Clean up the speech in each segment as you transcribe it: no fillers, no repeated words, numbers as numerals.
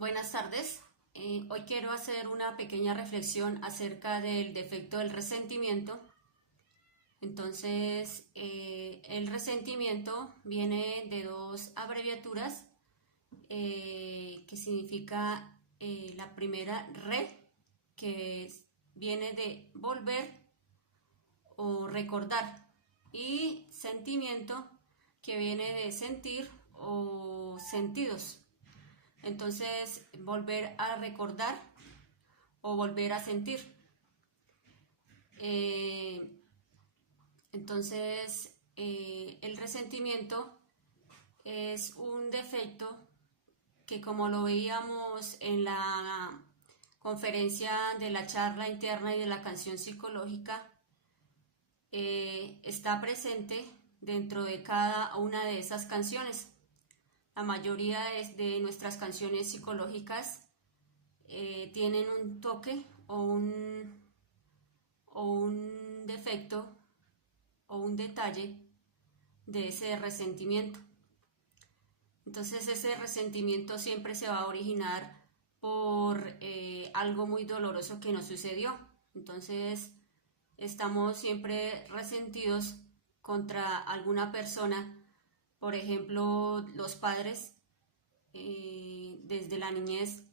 Buenas tardes. Hoy quiero hacer una pequeña reflexión acerca del defecto del resentimiento. Entonces, el resentimiento viene de dos abreviaturas que significa la primera que viene de volver o recordar, y sentimiento, que viene de sentir o sentidos. Entonces, volver a recordar o volver a sentir. El resentimiento es un defecto que, como lo veíamos en la conferencia de la charla interna y de la canción psicológica, está presente dentro de cada una de esas canciones. La mayoría de nuestras canciones psicológicas tienen un toque o un defecto o un detalle de ese resentimiento. Entonces, ese resentimiento siempre se va a originar por algo muy doloroso que nos sucedió. Entonces, estamos siempre resentidos contra alguna persona. Por ejemplo, los padres, desde la niñez,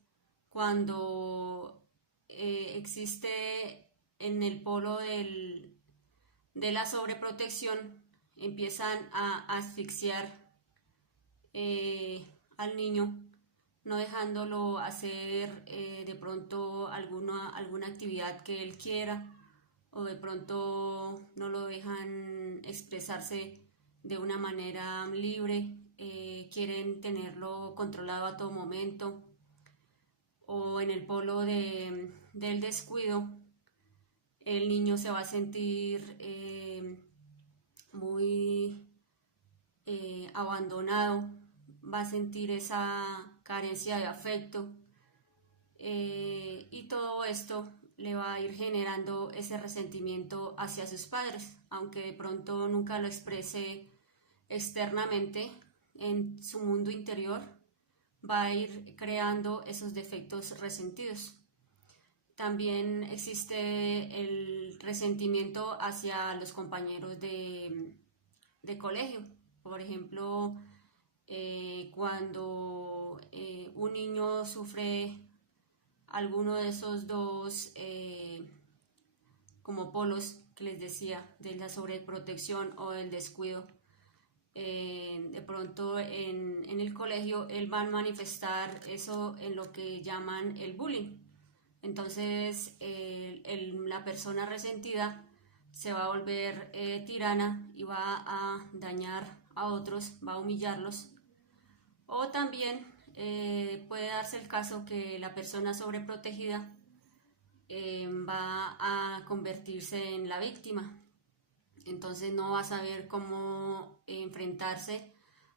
cuando existe en el polo de la sobreprotección, empiezan a asfixiar al niño, no dejándolo hacer de pronto alguna actividad que él quiera, o de pronto no lo dejan expresarse de una manera libre, quieren tenerlo controlado a todo momento. O en el polo del descuido, el niño se va a sentir muy abandonado, va a sentir esa carencia de afecto, y todo esto le va a ir generando ese resentimiento hacia sus padres, aunque de pronto nunca lo exprese externamente. En su mundo interior va a ir creando esos defectos resentidos. También existe el resentimiento hacia los compañeros de colegio. Por ejemplo, cuando un niño sufre alguno de esos dos como polos que les decía, de la sobreprotección o del descuido, de pronto en el colegio él va a manifestar eso en lo que llaman el bullying. Entonces la persona resentida se va a volver tirana y va a dañar a otros, va a humillarlos. O también puede darse el caso que la persona sobreprotegida va a convertirse en la víctima. Entonces no va a saber cómo enfrentarse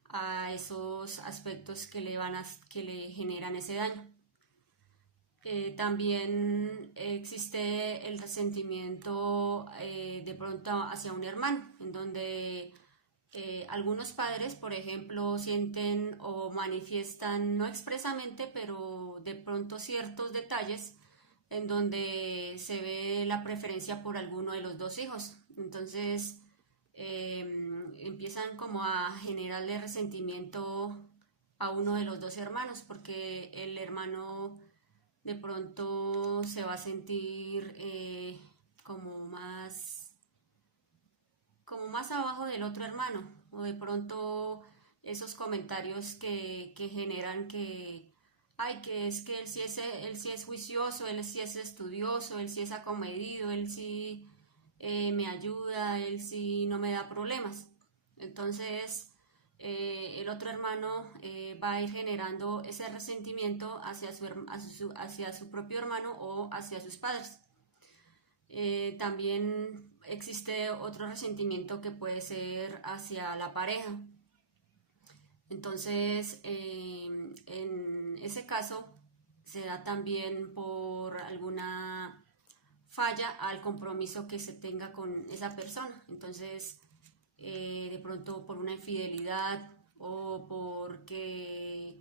a esos aspectos que le generan ese daño. También existe el resentimiento de pronto hacia un hermano, en donde algunos padres, por ejemplo, sienten o manifiestan, no expresamente, pero de pronto ciertos detalles en donde se ve la preferencia por alguno de los dos hijos. Entonces empiezan como a generarle resentimiento a uno de los dos hermanos, porque el hermano de pronto se va a sentir como más abajo del otro hermano, o de pronto esos comentarios que generan que es que él sí es juicioso, él sí es estudioso, él sí es acomedido, él sí me ayuda, él sí no me da problemas. Entonces el otro hermano va a ir generando ese resentimiento hacia su propio hermano o hacia sus padres. También existe otro resentimiento que puede ser hacia la pareja. Entonces, en ese caso, se da también por alguna falla al compromiso que se tenga con esa persona. Entonces, de pronto por una infidelidad, o porque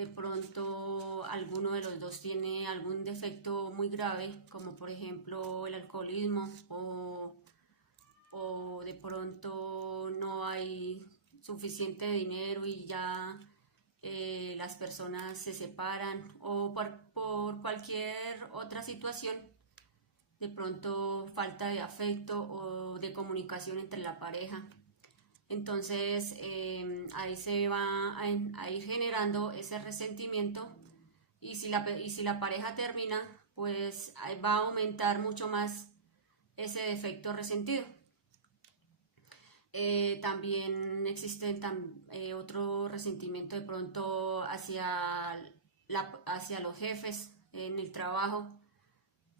de pronto alguno de los dos tiene algún defecto muy grave, como por ejemplo el alcoholismo o de pronto no hay suficiente dinero y ya las personas se separan o por cualquier otra situación, de pronto falta de afecto o de comunicación entre la pareja. Entonces ahí se va a ir generando ese resentimiento y si la pareja termina, pues va a aumentar mucho más ese defecto resentido. También existe otro resentimiento de pronto hacia los jefes en el trabajo,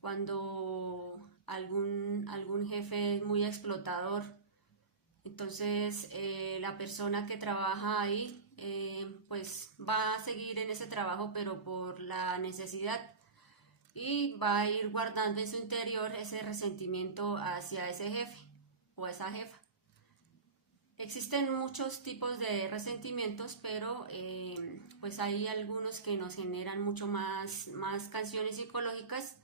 cuando algún jefe es muy explotador. Entonces la persona que trabaja ahí pues va a seguir en ese trabajo, pero por la necesidad, y va a ir guardando en su interior ese resentimiento hacia ese jefe o esa jefa. Existen muchos tipos de resentimientos, pero pues hay algunos que nos generan mucho más canciones psicológicas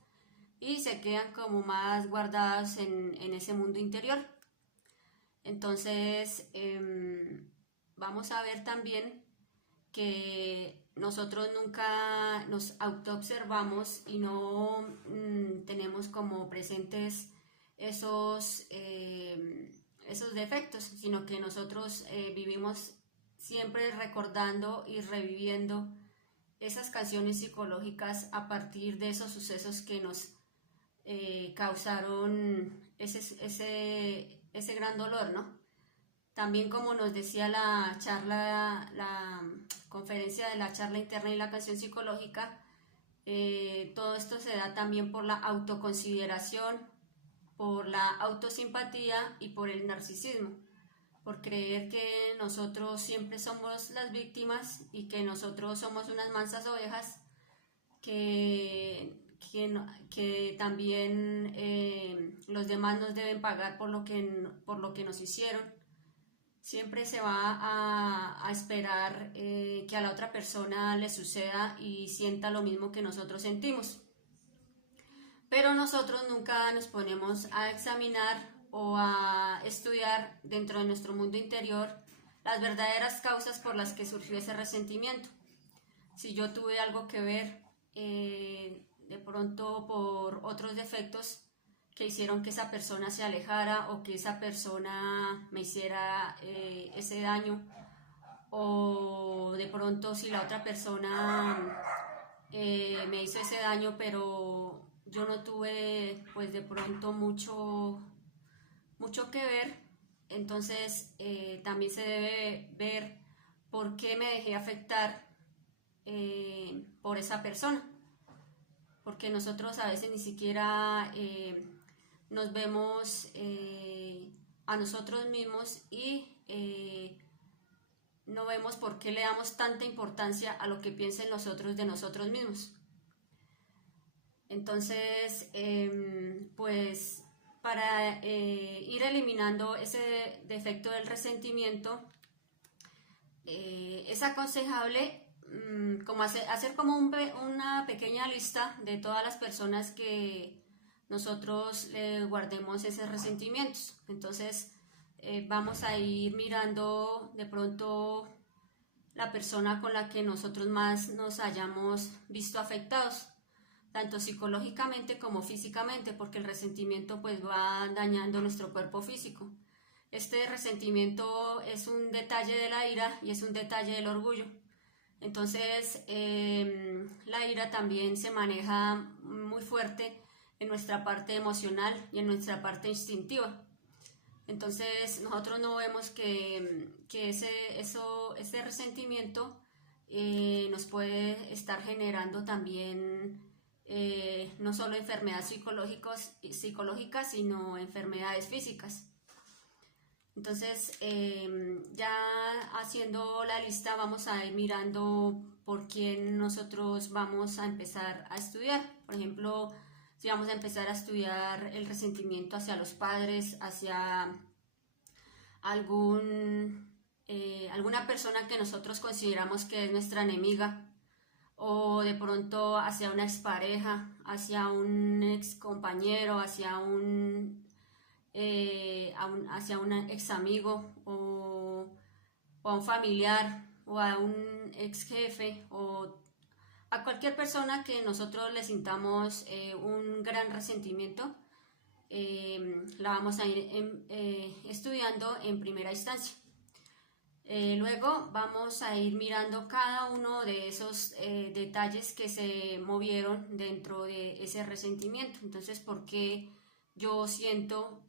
y se quedan como más guardados en ese mundo interior. Entonces vamos a ver también que nosotros nunca nos autoobservamos y no tenemos como presentes esos defectos, sino que nosotros vivimos siempre recordando y reviviendo esas canciones psicológicas a partir de esos sucesos que nos causaron ese gran dolor, ¿no? También, como nos decía la conferencia de la charla interna y la canción psicológica, todo esto se da también por la autoconsideración, por la autosimpatía y por el narcisismo, por creer que nosotros siempre somos las víctimas y que nosotros somos unas mansas ovejas que también los demás nos deben pagar por lo que nos hicieron. Siempre se va a esperar que a la otra persona le suceda y sienta lo mismo que nosotros sentimos. Pero nosotros nunca nos ponemos a examinar o a estudiar dentro de nuestro mundo interior las verdaderas causas por las que surgió ese resentimiento. Si yo tuve algo que ver de pronto por otros defectos que hicieron que esa persona se alejara o que esa persona me hiciera ese daño, o de pronto si la otra persona me hizo ese daño pero yo no tuve pues de pronto mucho que ver, entonces también se debe ver por qué me dejé afectar por esa persona, porque nosotros a veces ni siquiera nos vemos a nosotros mismos y no vemos por qué le damos tanta importancia a lo que piensen los otros de nosotros mismos. Entonces, pues para ir eliminando ese defecto del resentimiento, es aconsejable como hacer como una pequeña lista de todas las personas que nosotros le guardemos esos resentimientos. Entonces vamos a ir mirando de pronto la persona con la que nosotros más nos hayamos visto afectados, tanto psicológicamente como físicamente, porque el resentimiento pues va dañando nuestro cuerpo físico. Este resentimiento es un detalle de la ira y es un detalle del orgullo. Entonces la ira también se maneja muy fuerte en nuestra parte emocional y en nuestra parte instintiva. Entonces nosotros no vemos que ese resentimiento nos puede estar generando también no solo enfermedades psicológicas, sino enfermedades físicas. Entonces ya haciendo la lista vamos a ir mirando por quién nosotros vamos a empezar a estudiar. Por ejemplo, si vamos a empezar a estudiar el resentimiento hacia los padres, hacia alguna persona que nosotros consideramos que es nuestra enemiga, de pronto hacia una expareja, hacia un ex compañero, hacia un ex amigo o a un familiar o a un ex jefe o a cualquier persona que nosotros le sintamos un gran resentimiento. La vamos a ir estudiando en primera instancia. Luego vamos a ir mirando cada uno de esos detalles que se movieron dentro de ese resentimiento. Entonces, ¿por qué yo siento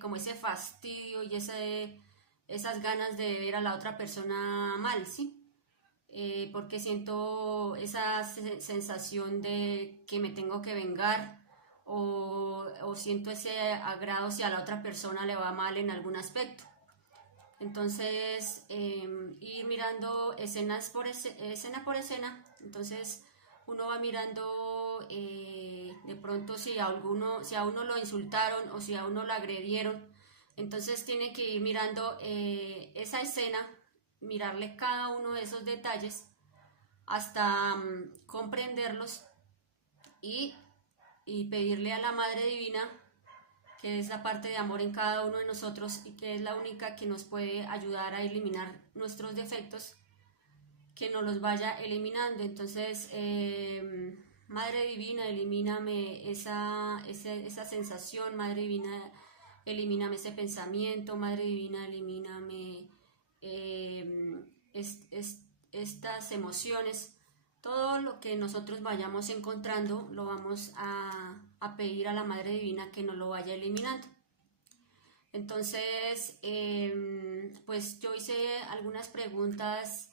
como ese fastidio y esas ganas de ver a la otra persona mal, ¿sí? Porque siento esa sensación de que me tengo que vengar o siento ese agrado si a la otra persona le va mal en algún aspecto. Entonces, ir mirando escena por escena. Entonces, uno va mirando de pronto si a uno lo insultaron o si a uno lo agredieron. Entonces, tiene que ir mirando esa escena, mirarle cada uno de esos detalles hasta comprenderlos y pedirle a la Madre Divina, que es la parte de amor en cada uno de nosotros y que es la única que nos puede ayudar a eliminar nuestros defectos, que nos los vaya eliminando. Entonces, Madre Divina, elimíname esa sensación, Madre Divina, elimíname ese pensamiento, Madre Divina, elimíname estas emociones. Todo lo que nosotros vayamos encontrando lo vamos a pedir a la Madre Divina que nos lo vaya eliminando. Entonces, pues yo hice algunas preguntas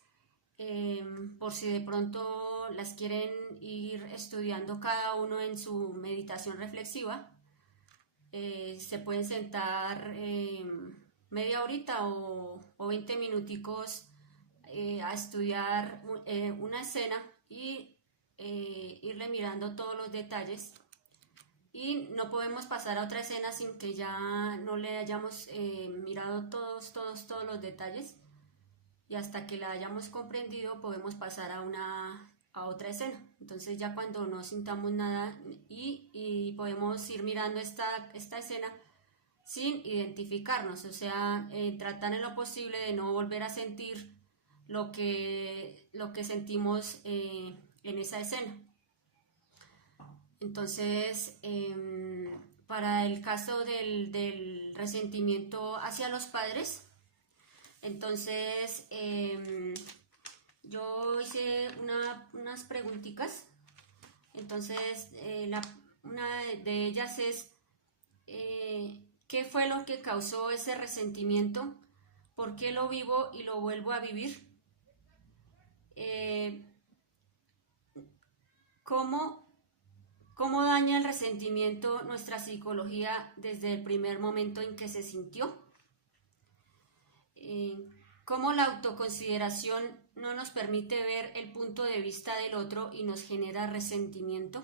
por si de pronto las quieren ir estudiando cada uno en su meditación reflexiva. Se pueden sentar media horita o 20 minuticos a estudiar una escena y irle mirando todos los detalles, y no podemos pasar a otra escena sin que ya no le hayamos mirado todos los detalles, y hasta que la hayamos comprendido podemos pasar a otra escena. Entonces ya cuando no sintamos nada y podemos ir mirando esta escena sin identificarnos, o sea, tratar en lo posible de no volver a sentir lo que sentimos en esa escena. Entonces, para el caso del resentimiento hacia los padres, entonces yo hice unas preguntitas. Entonces, una de ellas es ¿qué fue lo que causó ese resentimiento? ¿Por qué lo vivo y lo vuelvo a vivir? ¿Cómo daña el resentimiento nuestra psicología desde el primer momento en que se sintió? ¿Cómo la autoconsideración no nos permite ver el punto de vista del otro y nos genera resentimiento?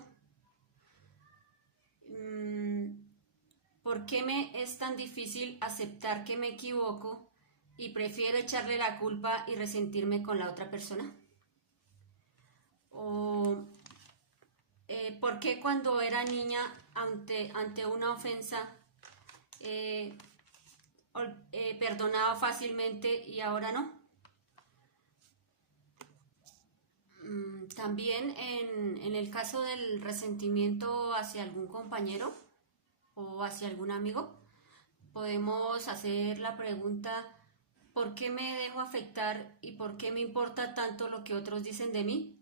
¿Por qué me es tan difícil aceptar que me equivoco y prefiero echarle la culpa y resentirme con la otra persona? ¿O por qué cuando era niña ante una ofensa perdonaba fácilmente y ahora no? También en el caso del resentimiento hacia algún compañero o hacia algún amigo, podemos hacer la pregunta: ¿por qué me dejo afectar y por qué me importa tanto lo que otros dicen de mí?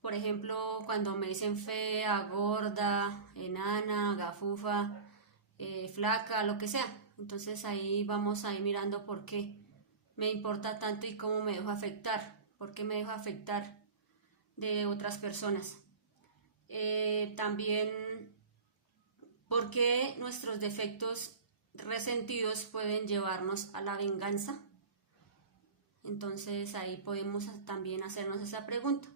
Por ejemplo, cuando me dicen fea, gorda, enana, gafufa, flaca, lo que sea. Entonces ahí vamos a ir mirando por qué me importa tanto y cómo me dejo afectar, por qué me dejo afectar de otras personas. También, ¿por qué nuestros defectos resentidos pueden llevarnos a la venganza? Entonces ahí podemos también hacernos esa pregunta.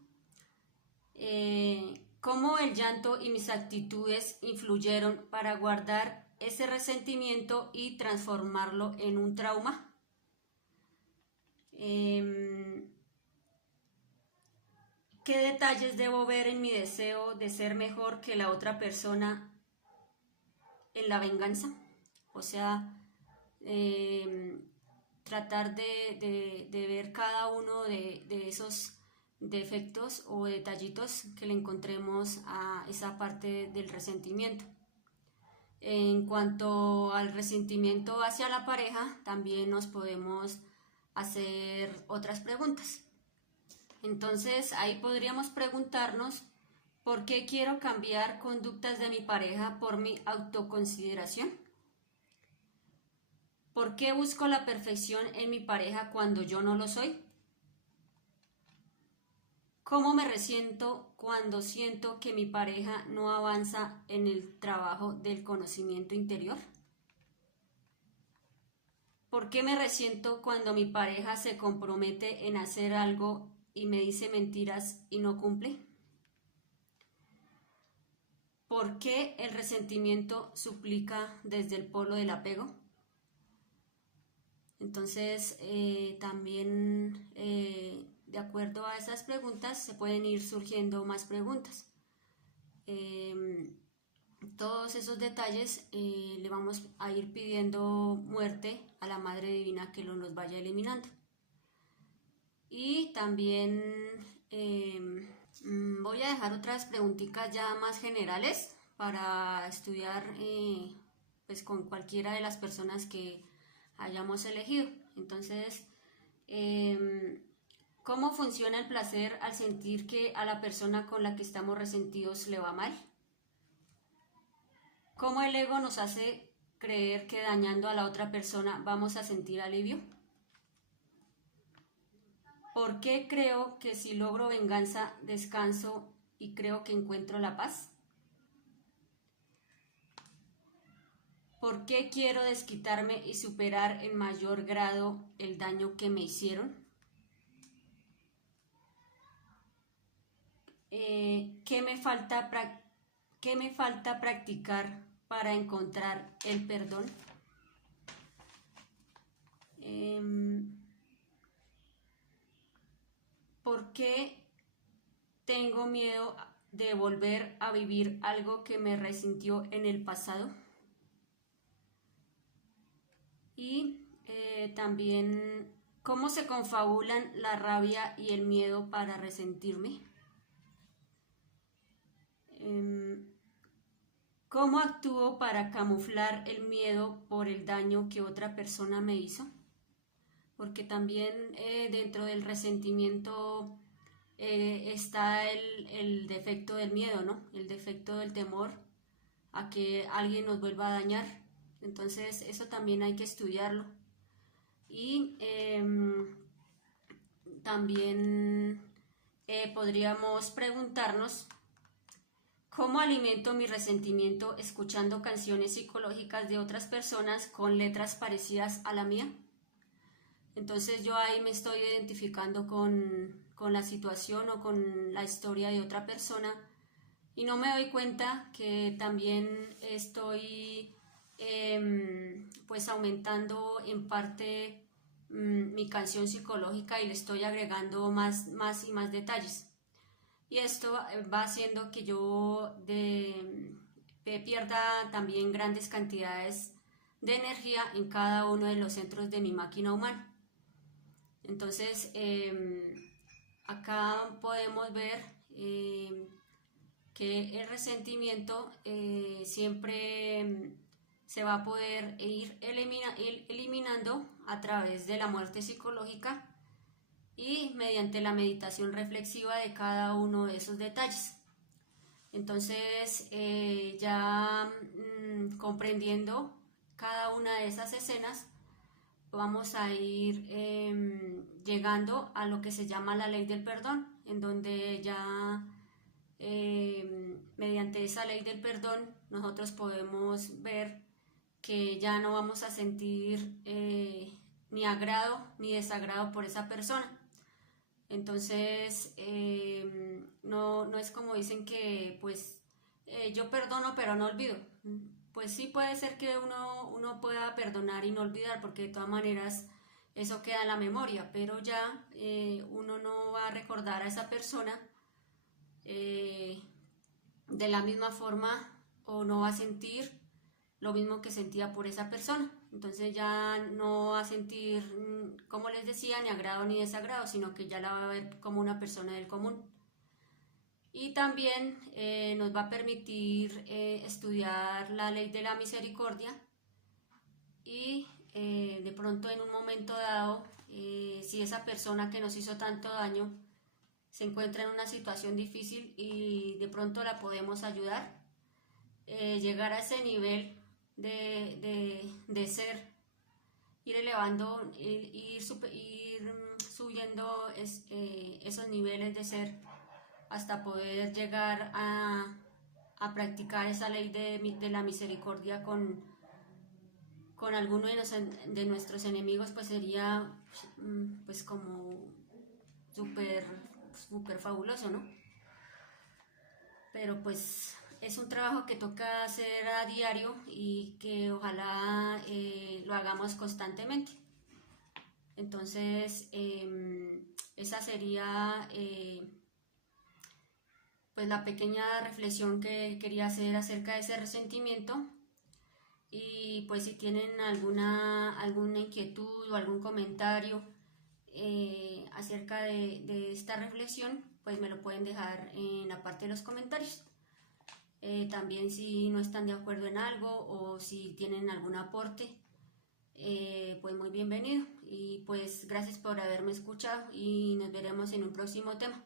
¿Cómo el llanto y mis actitudes influyeron para guardar ese resentimiento y transformarlo en un trauma? ¿Qué detalles debo ver en mi deseo de ser mejor que la otra persona en la venganza? O sea, tratar de ver cada uno de esos defectos o detallitos que le encontremos a esa parte del resentimiento. En cuanto al resentimiento hacia la pareja, también nos podemos hacer otras preguntas. Entonces ahí podríamos preguntarnos ¿por qué quiero cambiar conductas de mi pareja por mi autoconsideración? ¿Por qué busco la perfección en mi pareja cuando yo no lo soy? ¿Cómo me resiento cuando siento que mi pareja no avanza en el trabajo del conocimiento interior? ¿Por qué me resiento cuando mi pareja se compromete en hacer algo y me dice mentiras y no cumple? ¿Por qué el resentimiento suplica desde el polo del apego? Entonces, también de acuerdo a esas preguntas se pueden ir surgiendo más preguntas. Todos esos detalles le vamos a ir pidiendo muerte a la Madre Divina que lo nos vaya eliminando. Y también voy a dejar otras preguntitas ya más generales para estudiar pues con cualquiera de las personas que hayamos elegido. Entonces, ¿cómo funciona el placer al sentir que a la persona con la que estamos resentidos le va mal? ¿Cómo el ego nos hace creer que dañando a la otra persona vamos a sentir alivio? ¿Por qué creo que si logro venganza, descanso y creo que encuentro la paz? ¿Por qué quiero desquitarme y superar en mayor grado el daño que me hicieron? ¿Qué me falta practicar para encontrar el perdón? ¿Por qué tengo miedo de volver a vivir algo que me resintió en el pasado? Y también, ¿cómo se confabulan la rabia y el miedo para resentirme? ¿Cómo actúo para camuflar el miedo por el daño que otra persona me hizo? Porque también dentro del resentimiento está el defecto del miedo, ¿no? El defecto del temor a que alguien nos vuelva a dañar. Entonces eso también hay que estudiarlo. Y también podríamos preguntarnos ¿cómo alimento mi resentimiento escuchando canciones psicológicas de otras personas con letras parecidas a la mía? Entonces yo ahí me estoy identificando con la situación o con la historia de otra persona y no me doy cuenta que también estoy pues aumentando en parte mi canción psicológica y le estoy agregando más y más detalles. Y esto va haciendo que yo pierda también grandes cantidades de energía en cada uno de los centros de mi máquina humana. Entonces, acá podemos ver que el resentimiento siempre se va a poder ir eliminando a través de la muerte psicológica y mediante la meditación reflexiva de cada uno de esos detalles. Entonces, ya comprendiendo cada una de esas escenas, vamos a ir llegando a lo que se llama la ley del perdón, en donde ya mediante esa ley del perdón nosotros podemos ver que ya no vamos a sentir ni agrado ni desagrado por esa persona. Entonces no es como dicen que pues yo perdono pero no olvido. Pues sí puede ser que uno pueda perdonar y no olvidar, porque de todas maneras eso queda en la memoria, pero ya uno no va a recordar a esa persona eh, de la misma forma o no va a sentir lo mismo que sentía por esa persona. Entonces ya no va a sentir, como les decía, ni agrado ni desagrado, sino que ya la va a ver como una persona del común. Y también nos va a permitir estudiar la ley de la misericordia y de pronto en un momento dado, si esa persona que nos hizo tanto daño se encuentra en una situación difícil y de pronto la podemos ayudar, llegar a ese nivel de ser, ir elevando, ir subiendo esos niveles de ser hasta poder llegar a practicar esa ley de la misericordia con alguno de nuestros enemigos, pues sería pues como súper fabuloso, ¿no? Pero pues es un trabajo que toca hacer a diario y que ojalá lo hagamos constantemente. Entonces, esa sería pues la pequeña reflexión que quería hacer acerca de ese resentimiento. Y pues si tienen alguna inquietud o algún comentario acerca de esta reflexión, pues me lo pueden dejar en la parte de los comentarios. También si no están de acuerdo en algo o si tienen algún aporte, pues muy bienvenido. Y pues gracias por haberme escuchado y nos veremos en un próximo tema.